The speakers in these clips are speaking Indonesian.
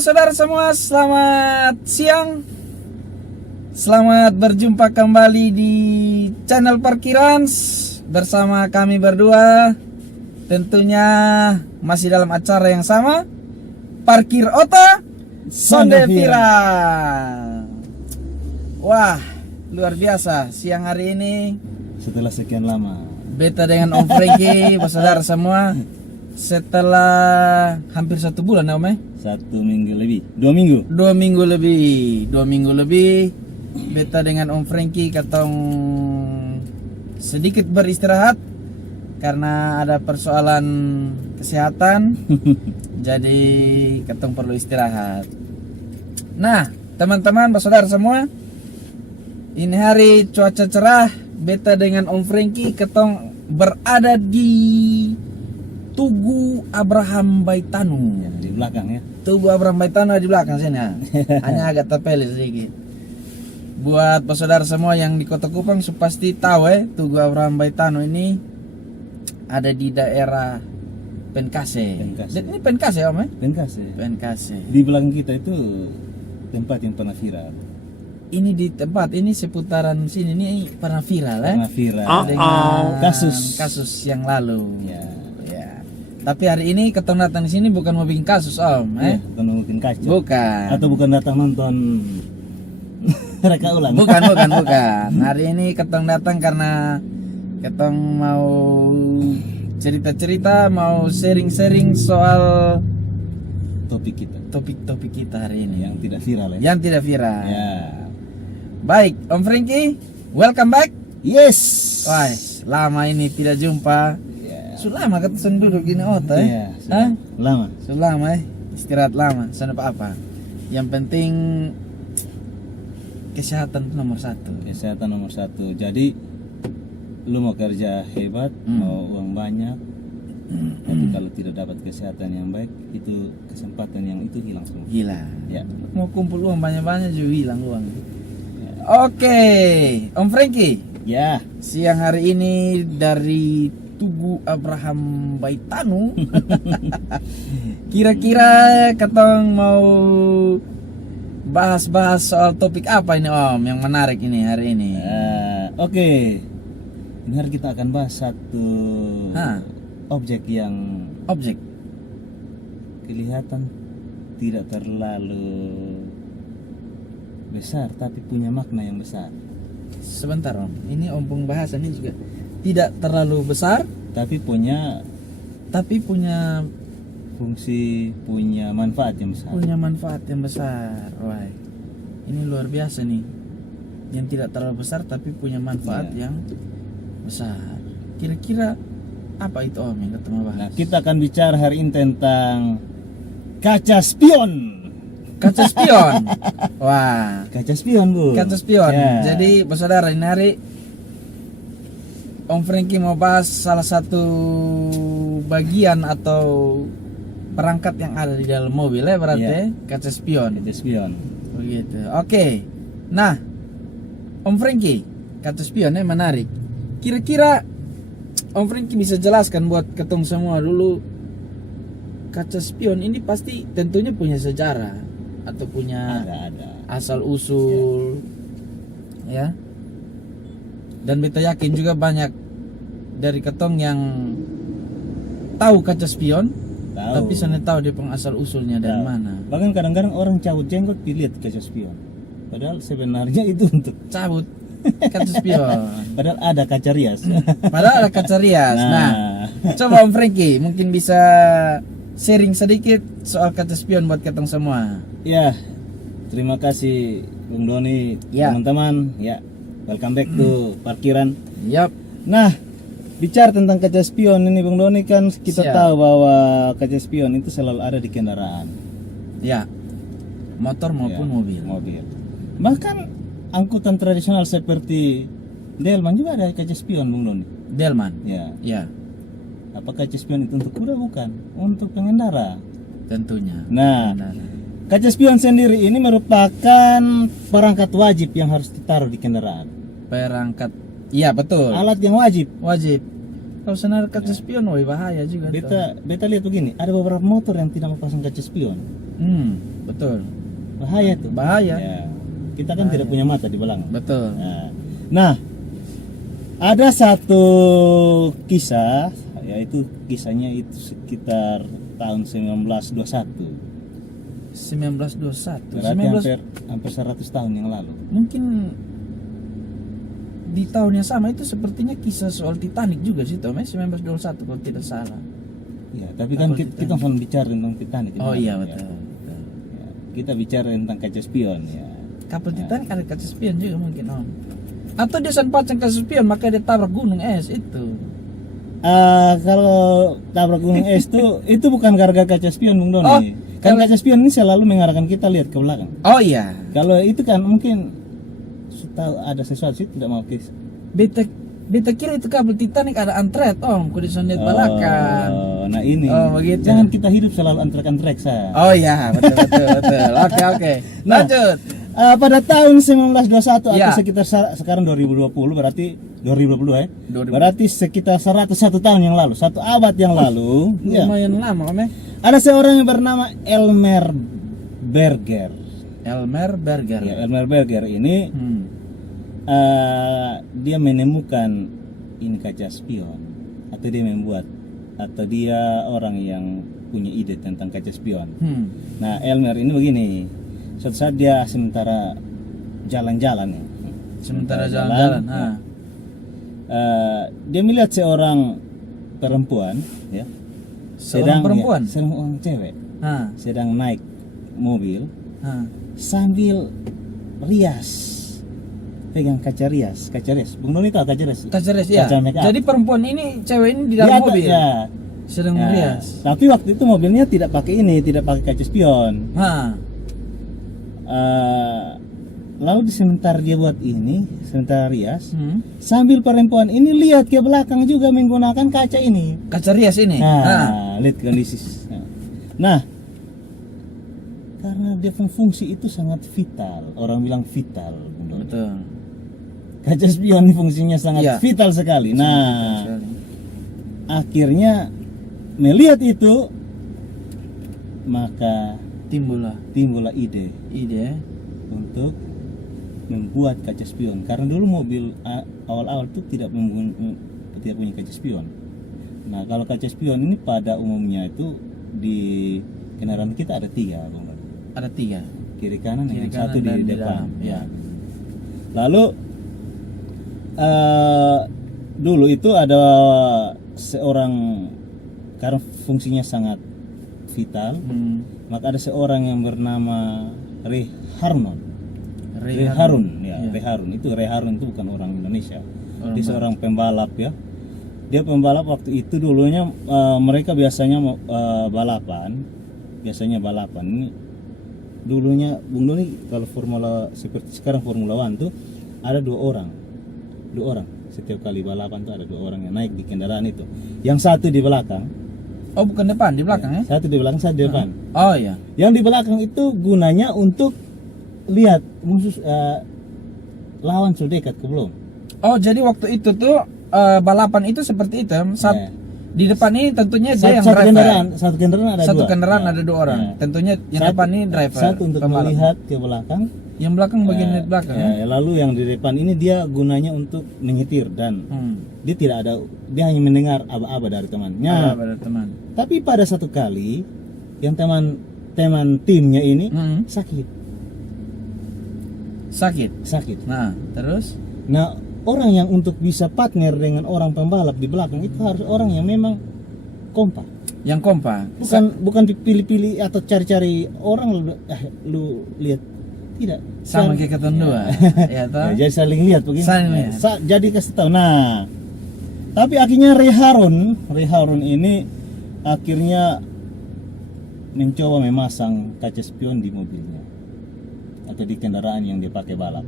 saudara semua, selamat siang. Selamat berjumpa kembali di channel Parkiran bersama kami berdua. Tentunya masih dalam acara yang sama, Parkir Oto Sonde Viral. Wah, luar biasa siang hari ini. Setelah sekian lama Beta dengan Om Franky, saudara semua, setelah hampir 1 bulan ya Om ya? 1 minggu lebih, 2 minggu. 2 minggu lebih. Beta dengan Om Franky katong sedikit beristirahat karena ada persoalan kesehatan. Jadi katong perlu istirahat. Nah, teman-teman, saudara semua, ini hari cuaca cerah. Beta dengan Om Franky ketong berada di Tugu Abraham Baitanu. Ya, di belakang ya. Tugu Abraham Baitanu di belakang sini ya. Hanya agak terpele sedikit. Buat saudara semua yang di Kota Kupang pasti tahu Tugu Abraham Baitanu ini ada di daerah Penkase. Ini Penkase Om ya? Penkase. Di belakang kita itu tempat yang pernah viral. Ini di tempat ini seputaran sini ini pernah viral Pernah viral dengan kasus yang lalu. ya. Tapi hari ini ketemu datang di sini bukan mau bikin kasus Om, Bukan mungkin kacau. Bukan. Atau bukan datang nonton reka ulang. Bukan. Hari ini ketemu datang karena ketemu mau cerita-cerita, mau sharing-sharing soal topik kita hari ini yang tidak viral ya. Yang tidak viral. Ya. Baik, Om Franky, welcome back. Yes. Wah, lama ini tidak jumpa. Ya. Sudah lama kita duduk gini Ota Iya, sudah lama. Sudah lama istirahat lama. Sana apa? Yang penting kesehatan nomor 1. Kesehatan nomor 1. Jadi lu mau kerja hebat, mau uang banyak, tapi kalau tidak dapat kesehatan yang baik, itu kesempatan yang itu hilang semua. Gila. Ya. Mau kumpul uang banyak-banyak juga hilang uang. Oke, Om Franky. Ya. Siang hari ini dari Tugu Abraham Baitanu. Kira-kira ketong mau bahas-bahas soal topik apa ini Om yang menarik ini hari ini? Oke. Ini hari kita akan bahas satu objek yang kelihatan tidak terlalu besar tapi punya makna yang besar. Sebentar Om, ini Om pembahasannya juga tidak terlalu besar tapi punya fungsi, punya manfaat yang besar. Wah, ini luar biasa nih. Yang tidak terlalu besar tapi punya manfaat yang besar. Kira-kira apa itu Om yang kita mau bahas? Nah, kita akan bicara hari ini tentang kaca spion. Kaca spion. Wah, Kaca spion, Bu. kaca spion. Ya. Jadi, saudara, ini hari Om Franky mau bahas salah satu bagian atau perangkat yang ada di dalam mobil berarti kaca spion. Kaca spion. Begitu. Oke. Nah, Om Franky, kaca spionnya menarik. Kira-kira Om Franky bisa jelaskan buat ketong semua dulu, kaca spion ini pasti tentunya punya sejarah atau punya Ada. asal usul ya. Dan beta yakin juga banyak dari ketong yang tahu kaca spion, tapi sana tahu dia asal usulnya dari mana. Bahkan kadang-kadang orang cabut jenggot dilihat kaca spion. Padahal sebenarnya itu untuk Cabut kaca spion. Padahal ada kaca rias. Padahal ada kaca rias. Nah, coba Om Franky mungkin bisa sharing sedikit soal kaca spion buat ketong semua. Ya, terima kasih Bung Doni, teman-teman. Ya, welcome back to Parkiran. Yap. Nah, bicara tentang kaca spion ini Bung Doni, kan kita tahu bahwa kaca spion itu selalu ada di kendaraan. Ya, motor maupun mobil. Bahkan angkutan tradisional seperti Delman juga ada kaca spion Bung Doni. Delman. Ya. Apakah kaca spion itu untuk kuda? Bukan, untuk pengendara tentunya. Nah, kaca spion sendiri ini merupakan perangkat wajib yang harus ditaruh di kendaraan. Perangkat, iya betul. Alat yang wajib. Kalau senar kaca spion, bahaya juga. Beta lihat begini, ada beberapa motor yang tidak memasang kaca spion. Betul. Bahaya tuh. Bahaya. Ya. Kita kan tidak punya mata di belakang. Betul. Nah, ada satu kisah, yaitu kisahnya itu sekitar tahun 1921. 1921. Berarti hampir 100 tahun yang lalu. Mungkin di tahun yang sama itu sepertinya kisah soal Titanic juga sih Tom, 1921 kalau tidak salah. Ya, tapi kan kita mau bicara tentang Titanic. Oh iya ya. betul. Ya, kita bicara tentang kaca spion ya. Kapal Titanic ada kaca spion juga mungkin Om. Atau dia pasang kaca spion maka dia tabrak gunung es itu. Kalau tabrak gunung es itu bukan gara-gara kaca spion Bung Doni. Oh, kan kaca spion ini selalu mengarahkan kita lihat ke belakang. Oh iya. Kalau itu kan mungkin tahu ada sesuatu sih tidak mau kis. Beta kira itu kabel Titanic ada antret Om, kudu lihat belakang. Nah ini. Oh begitu. Jangan kita hidup selalu antrek-antrek sa. Oh iya, betul. Oke. Nah, Lanjut. Pada tahun 1921 Ya. atau sekitar sekarang 2020 berarti 2022 ya. 2020. Berarti sekitar 101 tahun yang lalu, 1 abad yang lalu. Ya. Lumayan lama Om. Ada seorang yang bernama Elmer Berger. Elmer Berger. Ya, Elmer Berger ini dia menemukan ini kaca spion atau dia membuat atau dia orang yang punya ide tentang kaca spion. Nah, Elmer ini begini. Suatu saat dia sementara jalan-jalan ya. Sementara jalan-jalan. Dia melihat seorang perempuan ya. Seorang perempuan. Seorang cewek. Sedang naik mobil sambil rias. Pegang kaca rias. Bung Doni tahu kaca rias? Kaca rias ya. Jadi perempuan ini, cewek ini di dalam mobil. Ya. Sedang merias. Tapi waktu itu mobilnya tidak pakai kaca spion. Lalu sementara dia buat sementara rias, sambil perempuan ini lihat ke belakang juga menggunakan kaca ini. Kaca rias ini. Lihat kondisi. Nah, karena dia fungsi itu sangat vital, orang bilang vital. Betul. Kaca spion fungsinya sangat vital sekali. Nah, akhirnya melihat itu, maka timbullah ide untuk membuat kaca spion. Karena dulu mobil awal-awal itu tidak punya kaca spion. Nah, kalau kaca spion ini pada umumnya itu di kendaraan kita ada 3, Bang. Ada 3. Kiri kanan yang satu di depan. Ya. Lalu dulu itu ada seorang, karena fungsinya sangat vital, maka ada seorang yang bernama Ray Harun itu bukan orang Indonesia. Dia seorang pembalap ya. Dia pembalap waktu itu dulunya mereka biasanya balapan ini dulunya Bung Doni. Kalau formula seperti sekarang Formula One tuh ada dua orang setiap kali balapan tuh ada 2 orang yang naik di kendaraan itu. Yang satu di belakang. Oh bukan depan, di belakang ya? Satu di belakang, satu di depan. Oh iya. Yang di belakang itu gunanya untuk lihat musuh lawan sudah dekat ke belum. Oh jadi waktu itu tuh balapan itu seperti itu. Di depan ini tentunya dia yang driver. Satu kendaraan ada 2 orang. Tentunya yang depan ini driver. Satu untuk melihat ke belakang. Yang belakang bagian belakang. Lalu yang di depan ini dia gunanya untuk menyetir dan dia hanya mendengar aba-aba dari temannya. Tapi pada satu kali yang teman timnya ini sakit. Nah, terus? Nah, orang yang untuk bisa partner dengan orang pembalap di belakang itu harus orang yang memang kompak. Yang kompak. Bukan pilih-pilih atau cari-cari orang lu lihat. Tidak. Sama kayak ketendua. Ya toh? Jadi saling lihat begini. Jadi kasih tahu. Nah, tapi akhirnya Ray Harun ini akhirnya mencoba memasang kaca spion di mobilnya atau di kendaraan yang dia pakai balap.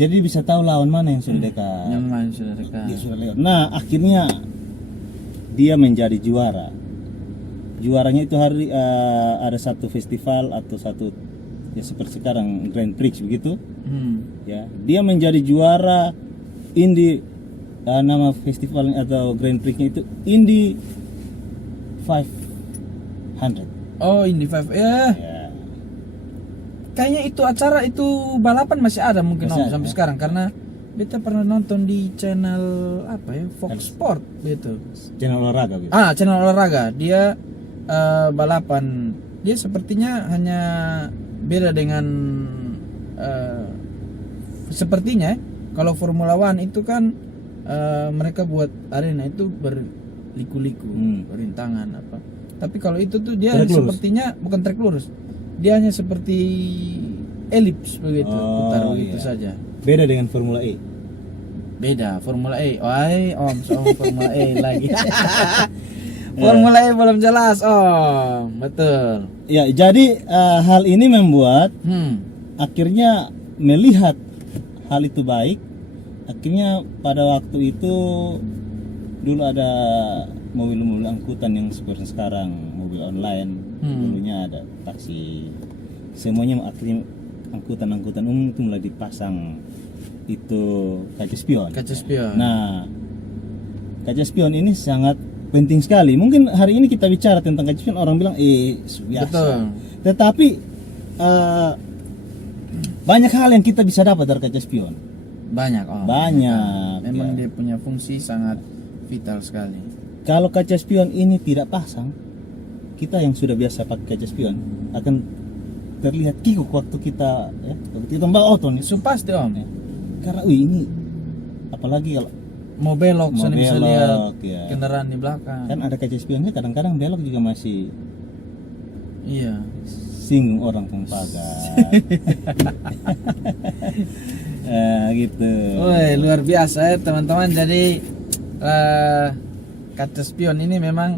Jadi bisa tahu lawan mana yang sudah dekat. Yang mana sudah dekat. Dia sudah lewat. Nah, akhirnya dia menjadi juara. Juaranya itu ada satu festival atau satu ya seperti sekarang Grand Prix begitu. Ya, dia menjadi juara nama festival atau Grand Prix-nya itu Indy 500. Oh, Indy 5. Ya. Kayaknya itu acara itu balapan masih ada mungkin Masih Om, ada, sampai ya? sekarang karena beta pernah nonton di channel apa ya, Fox Sport gitu. Channel olahraga gitu. Channel olahraga. Dia balapan. Dia sepertinya hanya beda dengan sepertinya kalau Formula One itu kan mereka buat arena itu berliku-liku, berintangan apa. Tapi kalau itu tuh dia Trek lurus. sepertinya bukan trek lurus. Dia hanya seperti elips begitu, putar begitu saja. Beda dengan Formula E. Beda, Formula E. Om, soal Formula E lagi. Formula E belum jelas, Om. Betul. Ya, jadi hal ini membuat akhirnya melihat hal itu baik. Akhirnya pada waktu itu dulu ada mobil-mobil angkutan yang seperti sekarang, mobil online. Dulunya ada taksi. Semuanya akhirnya angkutan-angkutan umum itu mulai dipasang itu kaca spion. Kaca spion. Nah, kaca spion ini sangat penting sekali. Mungkin hari ini kita bicara tentang kaca spion, orang bilang biasa. Betul. Tetapi banyak hal yang kita bisa dapat dari kaca spion. Banyak, Om. Banyak. Memang Ya. dia punya fungsi sangat vital sekali. Kalau kaca spion ini tidak pasang, kita yang sudah biasa pakai kaca spion akan terlihat kikuk waktu kita waktu kita bawa auto nih. Pasti, Om. Ya. Karena ini apalagi kalau Mau belok, Mau sana bisa belok, lihat ya. kendaraan di belakang. kan ada kaca spionnya, kadang-kadang belok juga masih Iya. singgung orang pagar. Gitu. Woi, luar biasa ya teman-teman. Jadi kaca spion ini memang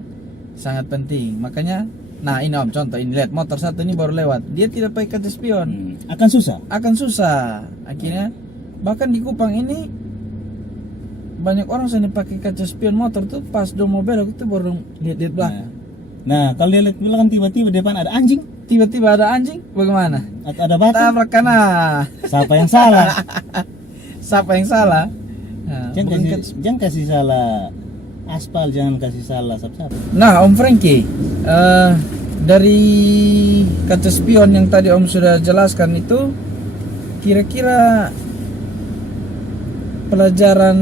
sangat penting. Makanya, nah ini Om, contoh ini lihat motor satu ini baru lewat. Dia tidak pakai kaca spion. Akan susah. Akan susah. Akhirnya bahkan di Kupang ini banyak orang yang pakai kaca spion motor tuh pas do mau belok itu baru lihat belakang. Nah, kalau dia lihat belakang tiba-tiba depan ada anjing Tiba-tiba ada anjing, bagaimana? atau ada batu, Tabrak kanan. siapa yang salah? Siapa yang salah? Nah, Jangan bukan kasih, jangan kasih salah aspal, jangan kasih salah siapa. Nah, Om Frankie, dari kaca spion yang tadi Om sudah jelaskan itu, kira-kira pelajaran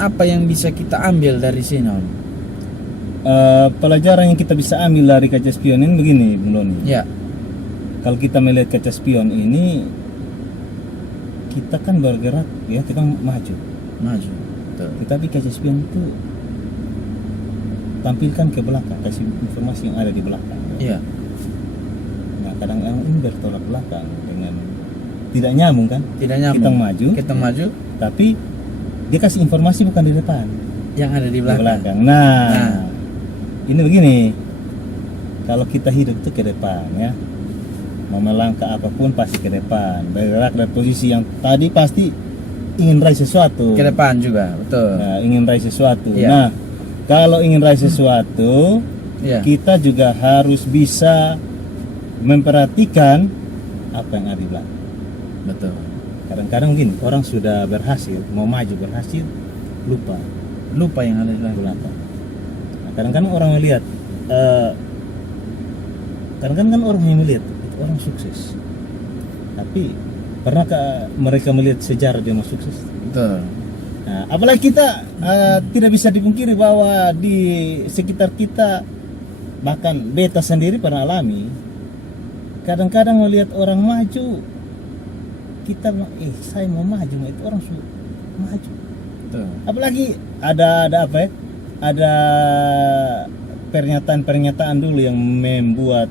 apa yang bisa kita ambil dari sini, Om? Pelajaran yang kita bisa ambil dari kaca spion ini begini, Bung. Ya, Kalau kita melihat kaca spion ini, kita kan bergerak ya, kita maju. maju. Betul. Tetapi kaca spion itu tampilkan ke belakang, kasih informasi yang ada di belakang. Iya, Nah, kadang-kadang ini bertolak belakang dengan tidak nyambung kan? tidak nyambung. Kita maju, Kita maju, tapi dia kasih informasi bukan di depan, yang ada di di belakang. belakang. Nah, Nah. ini begini. Kalau kita hidup itu ke depan ya, mau melangkah apapun pasti ke depan. Bergerak dari posisi yang tadi pasti ingin raih sesuatu. Ke depan juga, betul. Nah, ingin raih sesuatu. Iya. Nah, kalau ingin raih sesuatu, Iya. kita juga harus bisa memperhatikan apa yang ada di belakang. Betul. Kadang-kadang gini, orang sudah berhasil, mau maju berhasil, lupa yang ada di di belakang. belakang. Nah, kadang-kadang orang melihat, kadang-kadang kan orang yang melihat itu orang sukses. Tapi pernahkah mereka melihat sejarah dia mau sukses? Betul. Nah, apalagi kita tidak bisa dipungkiri bahwa di sekitar kita, bahkan beta sendiri pernah alami, kadang-kadang melihat orang maju, kita bilang, saya mau maju, itu orang sudah maju. Betul. Apalagi ada apa ya? Ada pernyataan-pernyataan dulu yang membuat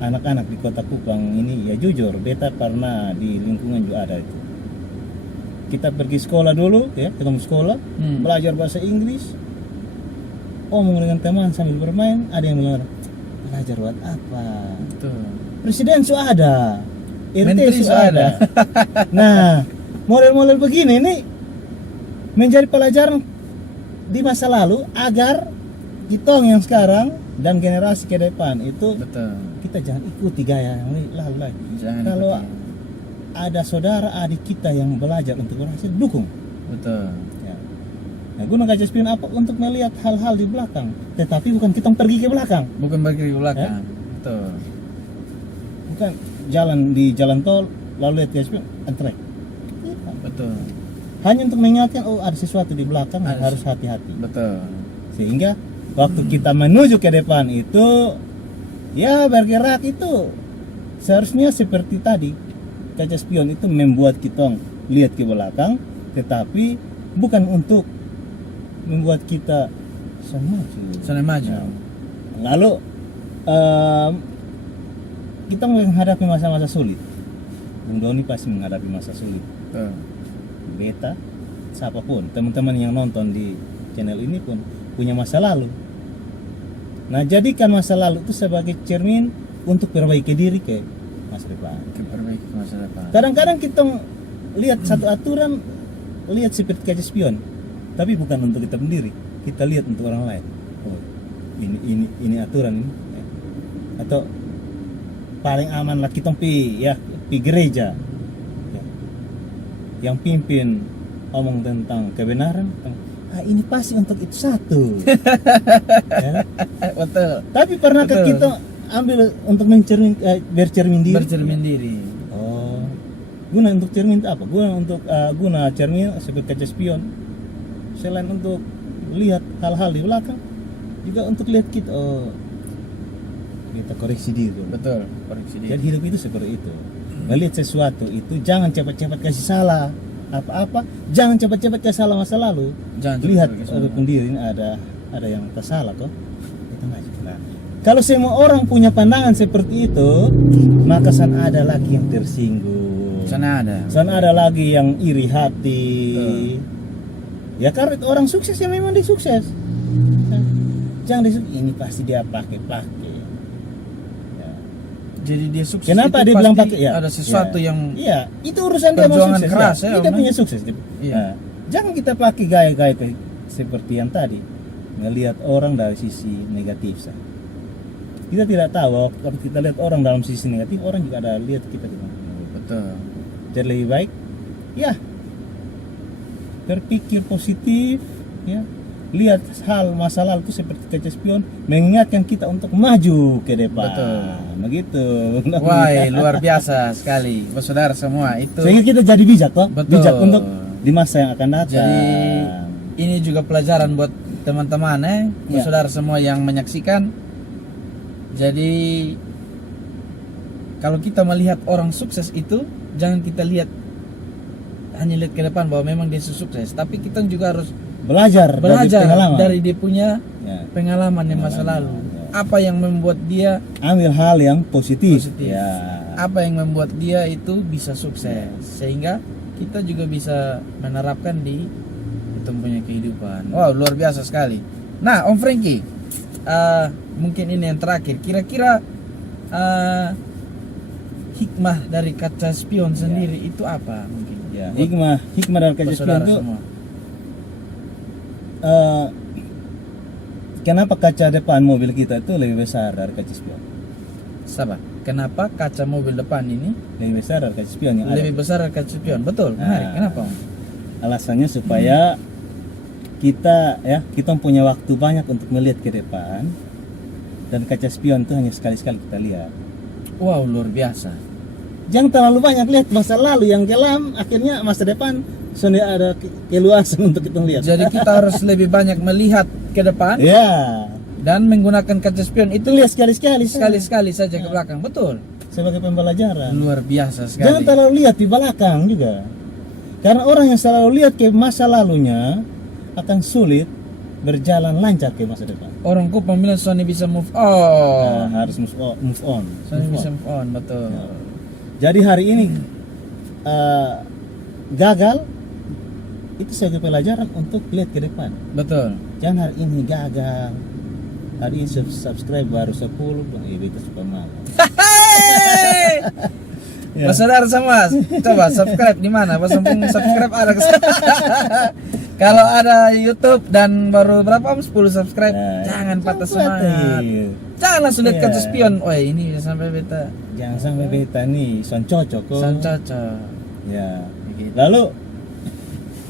anak-anak di Kota Kupang ini, ya jujur, beta pernah di lingkungan juga ada itu. Kita pergi sekolah dulu ya, ketemu sekolah, belajar bahasa Inggris, omong dengan teman sambil bermain, ada yang bilang, belajar buat apa? Betul. Presiden sudah ada, RT Menteri sudah ada. Nah, model-model begini ini menjadi pelajaran di masa lalu agar kita yang sekarang dan generasi ke depan itu Betul. kita jangan ikuti gaya yang lalu. Jangan Kalau ikuti. ada saudara adik kita yang belajar untuk berhasil, dukung. Betul. Ya. Nah, guna kaca spion apa? Untuk melihat hal-hal di belakang, tetapi bukan kita pergi ke belakang. Bukan bagi belakang. Betul. Bukan di jalan tol lalu lihat kaca spion antrek. Betul. Hanya untuk mengingatkan ada sesuatu di belakang yang Ada. harus hati-hati. Betul. Sehingga waktu kita menuju ke depan itu ya bergerak itu seharusnya seperti tadi. Kaca spion itu membuat kita lihat ke belakang, tetapi bukan untuk membuat kita Sana maju. Nah, lalu kita menghadapi masa-masa sulit. Bung Doni pasti menghadapi masa sulit. Betul. Beta, siapapun, teman-teman yang nonton di channel ini pun punya masa lalu. Nah, jadikan masa lalu itu sebagai cermin untuk perbaiki diri ke masa depan. Perbaiki masa depan. Kadang-kadang kita lihat satu aturan, lihat seperti kaca spion, tapi bukan untuk kita sendiri. Kita lihat untuk orang lain. Oh, ini aturan ini. Atau paling aman lah kita pi gereja. Ya. Yang pimpin omong tentang kebenaran, ini pasti untuk itu satu. Ya. Betul. Tapi pernahkah Betul. kita ambil untuk bercermin diri? Bercermin diri. Oh, guna untuk cermin itu apa? Guna cermin seperti kaca spion. Selain untuk lihat hal-hal di belakang, juga untuk lihat kita. Oh, kita koreksi diri. Betul. Koreksi diri. Jadi hidup itu seperti itu. Melihat sesuatu itu jangan cepat-cepat kasih salah apa-apa, jangan cepat-cepat kasih salah masa lalu. Jangan Lihat cepat-cepat kasih salah. pendiri ini ada yang tersalah kok. Kita maju. Nah, kalau semua orang punya pandangan seperti itu, maka ada lagi yang tersinggung. Sana ada Lagi yang iri hati. Ya karena itu orang sukses ya memang dia sukses. Nah, jangan ini pasti dia pakai. Ya. Jadi dia sukses. Kenapa itu dia bilang pasti pakai? Ya, ada sesuatu ya. yang Iya, itu urusan dia mau perjuangan sukses. keras, ya. ya, Kita Om. punya sukses. Iya. Nah, jangan kita pakai gaya-gaya seperti yang tadi, ngelihat orang dari sisi negatif saja. Kita tidak tahu kalau kita lihat orang dalam sisi negatif, orang juga ada lihat kita gitu. betul. Jadi lebih baik, ya berpikir positif, ya lihat hal masa lalu itu seperti kaca spion, mengingatkan kita untuk maju ke depan. Betul. Begitu. Wah, luar biasa sekali, saudara semua itu. Sehingga kita jadi bijak toh, Betul. bijak untuk di masa yang akan datang. Jadi ini juga pelajaran buat teman-teman Ya. saudara semua yang menyaksikan. Jadi kalau kita melihat orang sukses itu, jangan kita lihat hanya lihat ke depan bahwa memang dia sukses, tapi kita juga harus belajar dari pengalaman. dari dia punya Ya. pengalaman yang masa lalu. Ya. Apa yang membuat dia Ambil hal yang positif. Positif. Ya. apa yang membuat dia itu bisa sukses, sehingga kita juga bisa menerapkan di kita punya kehidupan. Wow, luar biasa sekali. Nah, Om Frankie, mungkin ini yang terakhir. Kira-kira hikmah dari kaca spion sendiri itu apa mungkin? Ya, Buat hikmah dari kaca spion saudara itu semua. kenapa kaca depan mobil kita itu lebih besar dari kaca spion? Sabar. Kenapa kaca mobil depan ini Lebih besar dari kaca spion yang lebih ada. besar dari kaca spion? Betul, menarik. Kenapa, Om? Alasannya supaya kita punya waktu banyak untuk melihat ke depan, dan kaca spion itu hanya sekali-sekali kita lihat. Wow, luar biasa. Jangan terlalu banyak lihat masa lalu yang kelam, akhirnya masa depan sudah ada keluasan untuk kita lihat. Jadi kita harus lebih banyak melihat ke depan Ya, dan menggunakan kaca spion itu itu lihat sekali-sekali. sekali-sekali saja ke belakang. Betul. Sebagai pembelajaran. Luar biasa Jangan sekali. terlalu lihat di belakang juga. Karena orang yang selalu lihat ke masa lalunya akan sulit berjalan lancar ke masa depan. Orang Kupang bilang Sony bisa move Nah, on. harus move on. Sony Move bisa on. move on, betul. Ya. Jadi hari ini gagal itu sebagai pelajaran untuk lihat ke depan. Betul. Jangan hari ini gagal. Hari ini subscribe baru 10, itu super mahal. Hey! Ya. Saudara semua, coba subscribe di mana? Pasang subscribe ada. Kalau ada YouTube dan baru berapa 10 subscribe, Nah, jangan patah jangan semangat. khawatir. Jangan langsung lihat Iya. kaca spion. Wah, ini bisa sampai beta. Jangan sampai beta nih son cocok kok. San cocok. Ya. Begitu. Lalu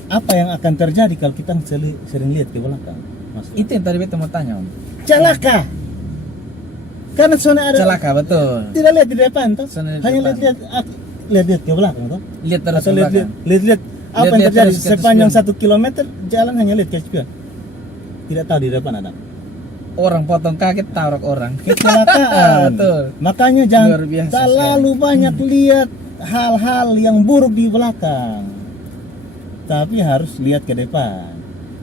apa yang akan terjadi kalau kita sering lihat ke belakang? Mas? Itu yang tadi beta mau tanya, Om. Celaka. Karena soalnya ada celaka betul. tidak lihat di depan tuh. Soalnya di Hanya depan. lihat ke belakang tuh. Lihat terus Atau ke belakang. lihat apa yang Lihat terjadi terus ke atas sepanjang spion. 1 kilometer jalan hanya lihat ke spion. Tidak tahu di depan ada. Orang potong kaget tabrak orang. Kecelakaan. Betul. Makanya jangan Luar biasa terlalu banyak lihat hal-hal yang buruk di belakang. Tapi harus lihat ke depan.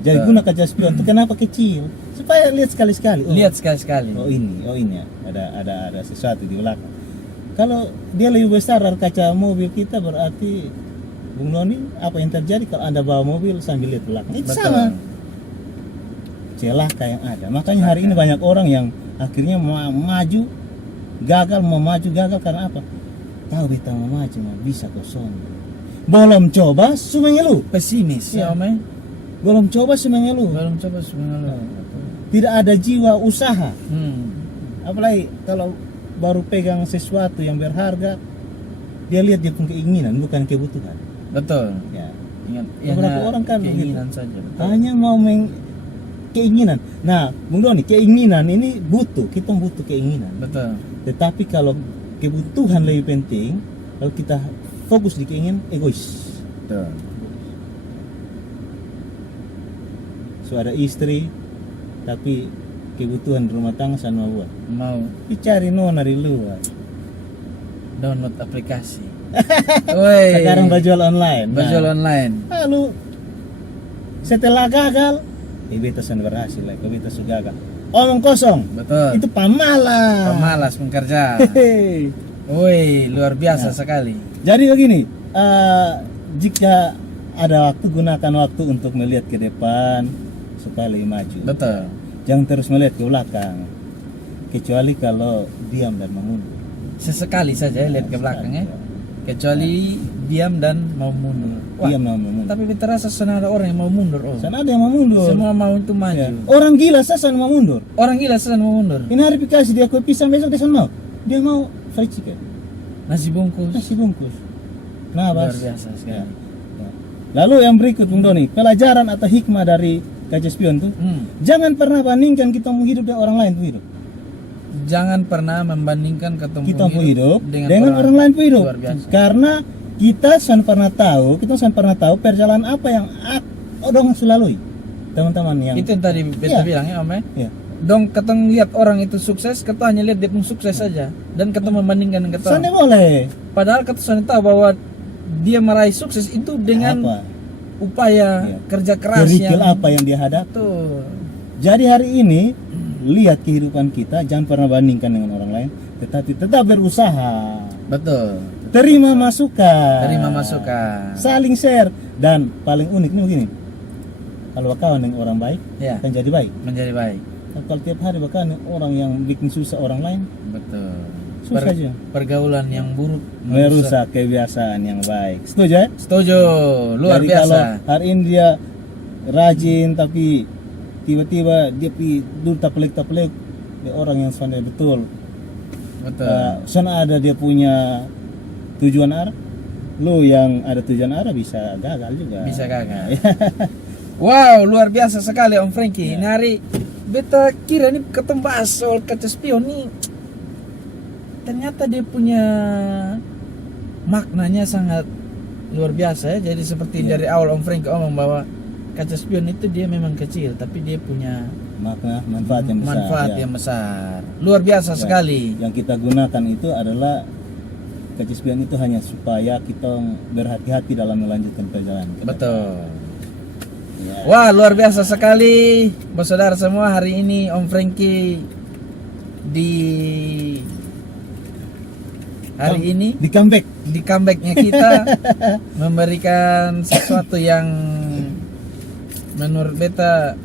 Jadi Betul. guna kaca spion itu kenapa kecil? Supaya lihat sekali-sekali. Oh, Lihat sekali-sekali. Oh ini ya. Ada sesuatu di belakang. Kalau dia lebih besar dari kaca mobil kita berarti Bung Noni, apa yang terjadi kalau Anda bawa mobil sambil lihat belakang? Itu Betul. sama. Celaka yang ada. Makanya hari ini banyak orang yang akhirnya mau maju gagal karena apa? Tahu beta mau maju mau bisa kosong. Belum coba cuma ngeluh. Pesimis Iya. ya Om. Belum coba cuma ngeluh. Belum coba sebenarnya. Tidak ada jiwa usaha. Hmm. Apalagi kalau baru pegang sesuatu yang berharga, dia lihat dia punya keinginan bukan kebutuhan. Betul. Ya. Ingat, Beberapa hanya orang kan keinginan saja. Betul. Hanya mau keinginan. Nah, Bung Doni, keinginan ini butuh, kita butuh keinginan. Betul. Tetapi kalau kebutuhan lebih penting, kalau kita fokus di keinginan, egois. Betul. So ada istri, tapi kebutuhan rumah tangga sana buat. Mau Dicari nona di luar. download aplikasi. Woi. Sekarang berjual online. Berjual online. Lalu setelah gagal, beta sudah berhasil, beta sudah gagal. Omong kosong. Betul. Itu pamalas. Pemalas bekerja. Hehehe. Woi, luar biasa Nah. sekali. Jadi begini, jika ada waktu, gunakan waktu untuk melihat ke depan supaya lebih maju. Betul. Jangan terus melihat ke belakang. Kecuali kalau diam dan mengundur. Sesekali saja lihat ke belakang ya. Kecuali diam dan mau mundur. Wah, Diam dan mengundur. tapi kita rasa sana ada orang yang mau mundur. Oh. Sana ada yang mau mundur. Semua mau itu maju. Ya. Orang gila sana mau mundur. Orang gila sana mau mundur. Ini hari pikasi dia kue pisang, besok dia mau. Dia mau fried chicken, Nasi bungkus. nasi bungkus. Nah, Luar Bas. biasa sekali. Ya. Lalu yang berikut Bung Doni, pelajaran atau hikmah dari kaca spion tuh, jangan pernah bandingkan kita mau hidup dengan orang lain tuh hidup. Jangan pernah membandingkan Kita mau hidup dengan orang lain pun hidup. Luar biasa. Karena kita sangat pernah tahu perjalanan apa yang orang melalui. Teman-teman yang Itu yang tadi beta Iya. bilang ya Om ya. ya. Dong ketemu lihat orang itu sukses, kita hanya lihat dia pun sukses saja dan kita membandingkan dengan kita. Sana boleh. Padahal kita sudah tahu bahwa dia meraih sukses itu dengan Apa? upaya Iya. kerja keras Kerikil yang apa yang dia hadapi. Betul. Jadi hari ini lihat kehidupan kita, jangan pernah bandingkan dengan orang lain, tetapi tetap berusaha. Betul. Terima masukan. Terima masukan. Saling share dan paling unik nih begini. Kalau kawan dengan orang baik, Ya, akan jadi baik. menjadi baik. Kalau tiap hari bahkan orang yang bikin susah orang lain, Betul. susah aja. Pergaulan yang buruk Merusak kebiasaan yang baik. Setuju ya? Setuju. Luar Jadi biasa. kalau hari ini dia rajin tapi tiba-tiba dia pi dulu tapelek dia orang yang soalnya betul. Betul. Sana ada dia punya tujuan arah. Lu yang ada tujuan arah bisa gagal juga. Bisa gagal. Wow, luar biasa sekali Om Frankie. Ini hari beta kira nih ketemu bahas soal kaca spion nih. Ternyata dia punya maknanya sangat luar biasa ya. Jadi seperti dari awal Om Frankie ngomong bahwa kaca spion itu dia memang kecil, tapi dia punya manfaat yang besar. manfaat ya. yang besar. Luar biasa Ya. sekali. Yang kita gunakan itu adalah kaca spion itu hanya supaya kita berhati-hati dalam melanjutkan perjalanan. Betul. Ya. Wah, luar biasa sekali, bos saudara semua. Hari ini Om Frankie Di comeback. di comebacknya kita memberikan sesuatu yang menurut beta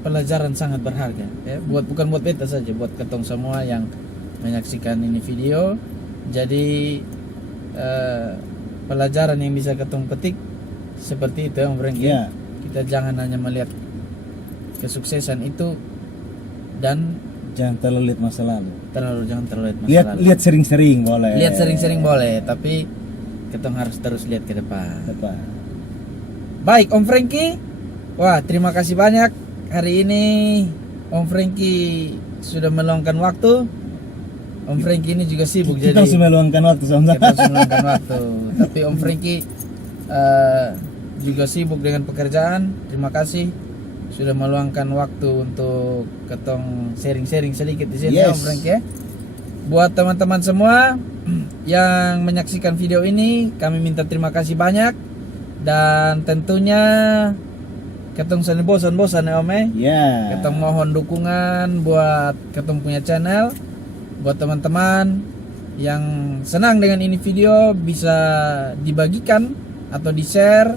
pelajaran sangat berharga ya. Bukan buat beta saja, buat ketong semua yang menyaksikan ini video. Jadi pelajaran yang bisa ketong petik seperti itu Om Frankie. Ya. Kita jangan hanya melihat kesuksesan itu dan Jangan terlalu lihat masa lalu. jangan terlalu lihat masa Lihat lalu. lihat sering-sering boleh. Lihat sering-sering boleh, tapi kita harus terus lihat ke depan. Apa? Baik Om Frankie, wah terima kasih banyak hari ini Om Frankie sudah meluangkan waktu Om Frankie ini juga sibuk Kita jadi harus meluangkan waktu sama kita harus meluangkan waktu. Tapi Om Frankie juga sibuk dengan pekerjaan. Terima kasih sudah meluangkan waktu untuk ketong sharing-sharing sedikit di sini Yes. Om Frankie. Buat teman-teman semua yang menyaksikan video ini, kami minta terima kasih banyak dan tentunya ketong sani bosan-bosan ya Om. Ya. Ketong mohon dukungan buat ketong punya channel. Buat teman-teman yang senang dengan ini video bisa dibagikan atau di-share.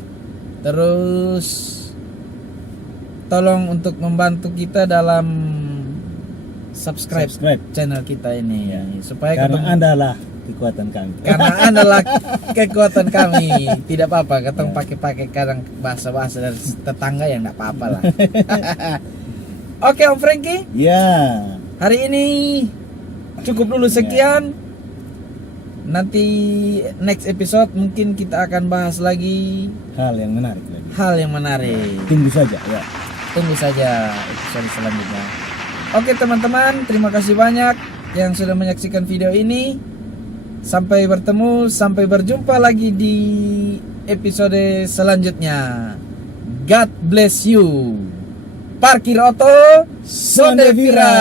Terus tolong untuk membantu kita dalam subscribe channel kita ini supaya Karena ketong, Anda lah kekuatan kami. karena adalah kekuatan kami. Tidak apa-apa ketong pakai kadang bahasa-bahasa dari tetangga yang enggak apa-apa lah. Oke Om Frankie, Ya. hari ini cukup dulu sekian. Nanti next episode mungkin kita akan bahas lagi Hal yang menarik lagi. hal yang menarik. Tunggu saja ya. Tunggu saja episode selanjutnya. Oke teman-teman, terima kasih banyak yang sudah menyaksikan video ini. Sampai bertemu, sampai berjumpa lagi di episode selanjutnya. God bless you. Parkir Oto Sondevira.